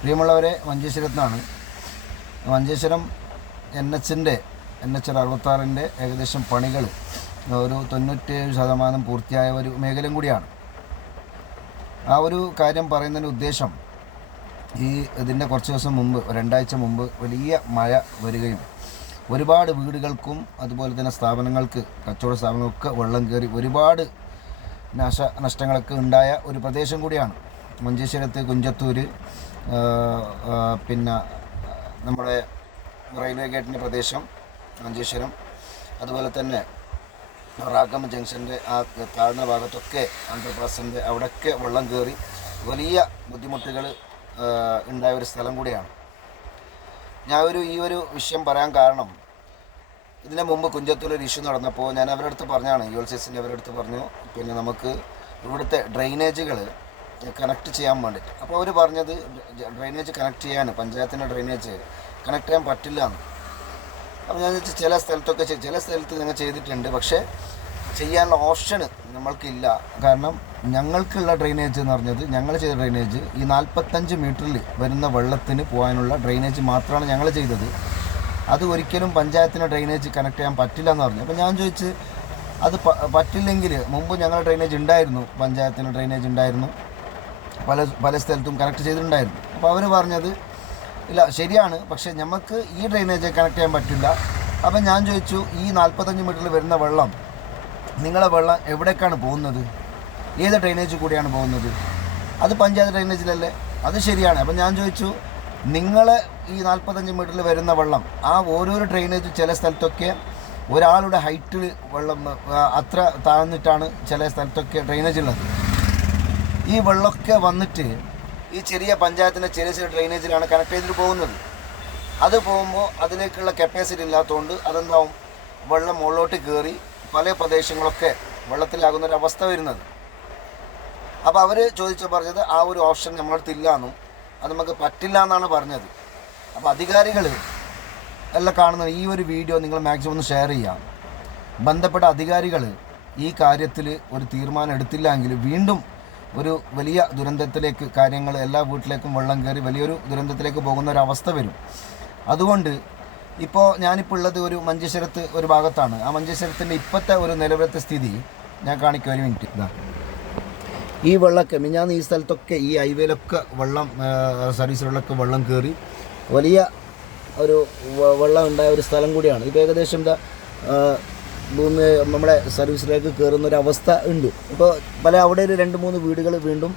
പ്രിയമുള്ളവരെ, മഞ്ചേശ്വരത്താണ്. മഞ്ചേശ്വരം NH 66 ഏകദേശം പണികൾ ഒരു 97% പൂർത്തിയായ ഒരു മേഖലയും കൂടിയാണ്. ആ ഒരു കാര്യം പറയുന്നതിന് ഉദ്ദേശം, ഇതിൻ്റെ കുറച്ച് ദിവസം മുമ്പ്, 2 ആഴ്ച മുമ്പ് വലിയ മഴ വരികയും ഒരുപാട് വീടുകൾക്കും അതുപോലെ തന്നെ സ്ഥാപനങ്ങൾക്ക്, കച്ചവട സ്ഥാപനങ്ങൾക്കൊക്കെ വെള്ളം കയറി ഒരുപാട് നാശനഷ്ടങ്ങളൊക്കെ ഉണ്ടായ ഒരു പ്രദേശം കൂടിയാണ് മഞ്ചേശ്വരത്ത്. കുഞ്ചത്തൂർ, പിന്നെ നമ്മുടെ റെയിൽവേ ഗേറ്റിൻ്റെ പ്രദേശം മഞ്ചേശ്വരം, അതുപോലെ തന്നെ റാഗം ജംഗ്ഷൻ്റെ ആ താഴ്ന്ന ഭാഗത്തൊക്കെ 100% അവിടെയൊക്കെ വെള്ളം കയറി വലിയ ബുദ്ധിമുട്ടുകൾ ഉണ്ടായ ഒരു സ്ഥലം കൂടിയാണ്. ഈ ഒരു വിഷയം പറയാൻ കാരണം, ഇതിന് മുമ്പ് കുഞ്ചത്തൂരൊരു ഇഷ്യൂ നടന്നപ്പോൾ ഞാൻ അവരുടെ അടുത്ത് പറഞ്ഞാണ്, ULCSൻ്റെ അവരുടെ അടുത്ത് പറഞ്ഞു, പിന്നെ നമുക്ക് ഇവിടുത്തെ ഡ്രെയിനേജുകൾ കണക്ട് ചെയ്യാൻ വേണ്ടിയിട്ട്. അപ്പോൾ അവർ പറഞ്ഞത് ഡ്രെയിനേജ് കണക്ട് ചെയ്യാൻ, പഞ്ചായത്തിൻ്റെ ഡ്രെയിനേജ് കണക്ട് ചെയ്യാൻ പറ്റില്ല എന്ന്. അപ്പോൾ ഞാൻ ചില സ്ഥലത്ത് ഞങ്ങൾ ചെയ്തിട്ടുണ്ട്, പക്ഷേ ചെയ്യാനുള്ള ഓപ്ഷൻ നമ്മൾക്കില്ല. കാരണം ഞങ്ങൾക്കുള്ള ഡ്രെയിനേജ് എന്ന് പറഞ്ഞത്, ഞങ്ങൾ ചെയ്ത ഡ്രെയിനേജ് ഈ 45 മീറ്ററിൽ വരുന്ന വെള്ളത്തിന് പോകാനുള്ള ഡ്രെയിനേജ് മാത്രമാണ് ഞങ്ങൾ ചെയ്തത്. അത് ഒരിക്കലും പഞ്ചായത്തിന് ഡ്രെയിനേജ് കണക്ട് ചെയ്യാൻ പറ്റില്ല എന്ന് പറഞ്ഞു. അപ്പോൾ ഞാൻ ചോദിച്ച്, അത് പറ്റില്ലെങ്കിൽ, മുമ്പ് ഞങ്ങൾ ഡ്രെയിനേജ് ഉണ്ടായിരുന്നു, പഞ്ചായത്തിന് ഡ്രെയിനേജ് ഉണ്ടായിരുന്നു, പല സ്ഥലത്തും കണക്ട് ചെയ്തിട്ടുണ്ടായിരുന്നു. അപ്പോൾ അവർ പറഞ്ഞത് ഇല്ല, ശരിയാണ്, പക്ഷേ നമുക്ക് ഈ ഡ്രെയിനേജ് കണക്ട് ചെയ്യാൻ പറ്റില്ല. അപ്പം ഞാൻ ചോദിച്ചു, ഈ 45 മീറ്ററിൽ വരുന്ന വെള്ളം, നിങ്ങളെ വെള്ളം എവിടേക്കാണ് പോകുന്നത്? ഏത് ഡ്രെയിനേജ് കൂടിയാണ് പോകുന്നത്? അത് പഞ്ചായത്ത് ഡ്രെയിനേജിലല്ലേ? അത് ശരിയാണ്. അപ്പം ഞാൻ ചോദിച്ചു, നിങ്ങൾ ഈ 45 മീറ്ററിൽ വരുന്ന വെള്ളം, ആ ഓരോരോ ഡ്രെയിനേജ് ചില സ്ഥലത്തൊക്കെ ഒരാളുടെ ഹൈറ്റിൽ വെള്ളം അത്ര താഴ്ന്നിട്ടാണ് ചില സ്ഥലത്തൊക്കെ ഡ്രെയിനേജ് ഉള്ളത്. ഈ വെള്ളമൊക്കെ വന്നിട്ട് ഈ ചെറിയ പഞ്ചായത്തിൻ്റെ ചെറിയ ഡ്രെയിനേജിലാണ് കണക്ട് ചെയ്തിട്ട് പോകുന്നത്. അത് പോകുമ്പോൾ അതിലേക്കുള്ള കപ്പാസിറ്റി ഇല്ലാത്തതുകൊണ്ട് അതെന്താവും, വെള്ളം മുകളിലോട്ട് കയറി പല പ്രദേശങ്ങളൊക്കെ വെള്ളത്തിലാകുന്നൊരവസ്ഥ വരുന്നത്. അപ്പോൾ അവർ പറഞ്ഞത് ആ ഒരു ഓപ്ഷൻ നമ്മളടുത്തില്ല എന്നും അത് നമുക്ക് പറ്റില്ല എന്നാണ് പറഞ്ഞത്. അപ്പോൾ അധികാരികൾ എല്ലാം കാണുന്ന ഈ ഒരു വീഡിയോ നിങ്ങൾ മാക്സിമം ഒന്ന് ഷെയർ ചെയ്യാം. ബന്ധപ്പെട്ട അധികാരികൾ ഈ കാര്യത്തിൽ ഒരു തീരുമാനം എടുത്തില്ലെങ്കിൽ വീണ്ടും ഒരു വലിയ ദുരന്തത്തിലേക്ക് കാര്യങ്ങൾ, എല്ലാ വീട്ടിലേക്കും വെള്ളം കയറി വലിയൊരു ദുരന്തത്തിലേക്ക് പോകുന്ന ഒരു അവസ്ഥ വരും. അതുകൊണ്ട് ഞാനിപ്പോൾ ഉള്ളത് ഒരു മഞ്ചേശ്വരത്ത് ഒരു ഭാഗത്താണ്. ആ മഞ്ചേശ്വരത്തിൻ്റെ ഇപ്പോഴത്തെ ഒരു നിലവിലത്തെ സ്ഥിതി ഞാൻ കാണിക്കാം, ഒരു മിനിറ്റ്. ഇതാ ഈ വെള്ളമൊക്കെ മിഞ്ഞാന്ന് ഈ സ്ഥലത്തൊക്കെ, ഈ ഹൈവേയിലൊക്കെ വെള്ളം, സർവീസുകളിലൊക്കെ വെള്ളം കയറി വലിയ ഒരു വെള്ളം ഉണ്ടായ ഒരു സ്ഥലം കൂടിയാണ്. ഇപ്പോൾ ഏകദേശം ഭൂമി നമ്മുടെ സർവീസിലേക്ക് കയറുന്നൊരവസ്ഥ ഉണ്ട്. ഇപ്പോൾ അവിടെ ഒരു 2-3 വീടുകൾ വീണ്ടും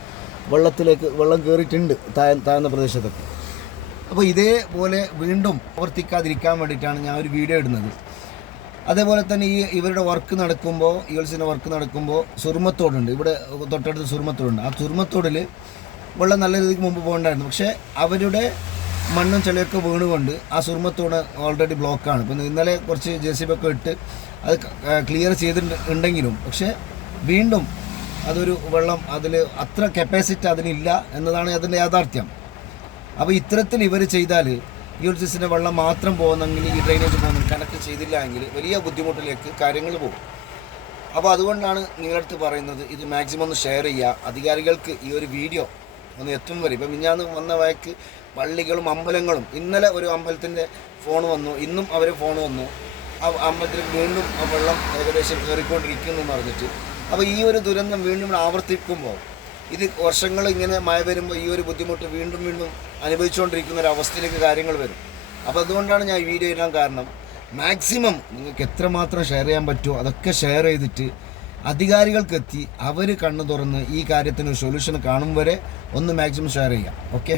വെള്ളം കയറിയിട്ടുണ്ട് താഴ്ന്ന പ്രദേശത്തൊക്കെ. അപ്പോൾ ഇതേപോലെ വീണ്ടും പ്രവർത്തിക്കാതിരിക്കാൻ വേണ്ടിയിട്ടാണ് ഞാൻ ഒരു വീഡിയോ ഇടുന്നത്. അതേപോലെ തന്നെ ഇവരുടെ വർക്ക് നടക്കുമ്പോൾ, ULCൻ്റെ വർക്ക് നടക്കുമ്പോൾ സുറുമത്തോടുണ്ട്, ഇവിടെ തൊട്ടടുത്ത് സുറുമത്തോടുണ്ട്. ആ സുറുമത്തോടിൽ വെള്ളം നല്ല രീതിക്ക് മുമ്പ് പോകണ്ടായിരുന്നു. പക്ഷേ അവരുടെ മണ്ണും ചെളിയൊക്കെ വീണുകൊണ്ട് ആ സുറുമത്തോട് ഓൾറെഡി ബ്ലോക്കാണ്. ഇപ്പം ഇന്നലെ കുറച്ച് JCB ഒക്കെ ഇട്ട് അത് ക്ലിയർ ചെയ്തിട്ടുണ്ടെങ്കിലും, പക്ഷേ വീണ്ടും അതൊരു വെള്ളം, അതിൽ അത്ര കപ്പാസിറ്റി അതിനില്ല എന്നതാണ് അതിൻ്റെ യാഥാർത്ഥ്യം. അപ്പോൾ ഇത്തരത്തിൽ ഇവർ ചെയ്താൽ ULCൻ്റെ വെള്ളം മാത്രം പോകുന്നെങ്കിൽ, ഈ ഡ്രെയിനേജ് പോകുന്നെങ്കിൽ കണക്ട് ചെയ്തില്ല എങ്കിൽ വലിയ ബുദ്ധിമുട്ടിലേക്ക് കാര്യങ്ങൾ പോകും. അപ്പോൾ അതുകൊണ്ടാണ് നിങ്ങളടുത്ത് പറയുന്നത്, ഇത് മാക്സിമം ഒന്ന് ഷെയർ ചെയ്യുക. അധികാരികൾക്ക് ഈ ഒരു വീഡിയോ ഒന്ന് എത്തും വരെ. ഇപ്പം മിഞ്ഞാന്ന് വന്ന വഴിക്ക് പള്ളികളും അമ്പലങ്ങളും, ഇന്നലെ ഒരു അമ്പലത്തിൻ്റെ ഫോൺ വന്നു, ഇന്നും അവർ ഫോൺ വന്നു, ആ അമ്പലത്തിൽ വീണ്ടും ആ വെള്ളം ഏകദേശം കയറിക്കൊണ്ടിരിക്കുന്നു എന്ന് പറഞ്ഞിട്ട്. അപ്പോൾ ഈ ഒരു ദുരന്തം വീണ്ടും ആവർത്തിക്കുമ്പോൾ, ഇത് വർഷങ്ങൾ ഇങ്ങനെ മഴ വരുമ്പോൾ ഈ ഒരു ബുദ്ധിമുട്ട് വീണ്ടും അനുഭവിച്ചുകൊണ്ടിരിക്കുന്ന ഒരു അവസ്ഥയിലേക്ക് കാര്യങ്ങൾ വരും. അപ്പോൾ അതുകൊണ്ടാണ് ഞാൻ ഈ വീഡിയോ ഇടാൻ കാരണം. മാക്സിമം നിങ്ങൾക്ക് എത്രമാത്രം ഷെയർ ചെയ്യാൻ പറ്റുമോ അതൊക്കെ ഷെയർ ചെയ്തിട്ട് അധികാരികൾക്കെത്തി അവർ കണ്ണു തുറന്ന് ഈ കാര്യത്തിന് സൊല്യൂഷൻ കാണും വരെ ഒന്ന് മാക്സിമം ഷെയർ ചെയ്യാം. ഓക്കെ.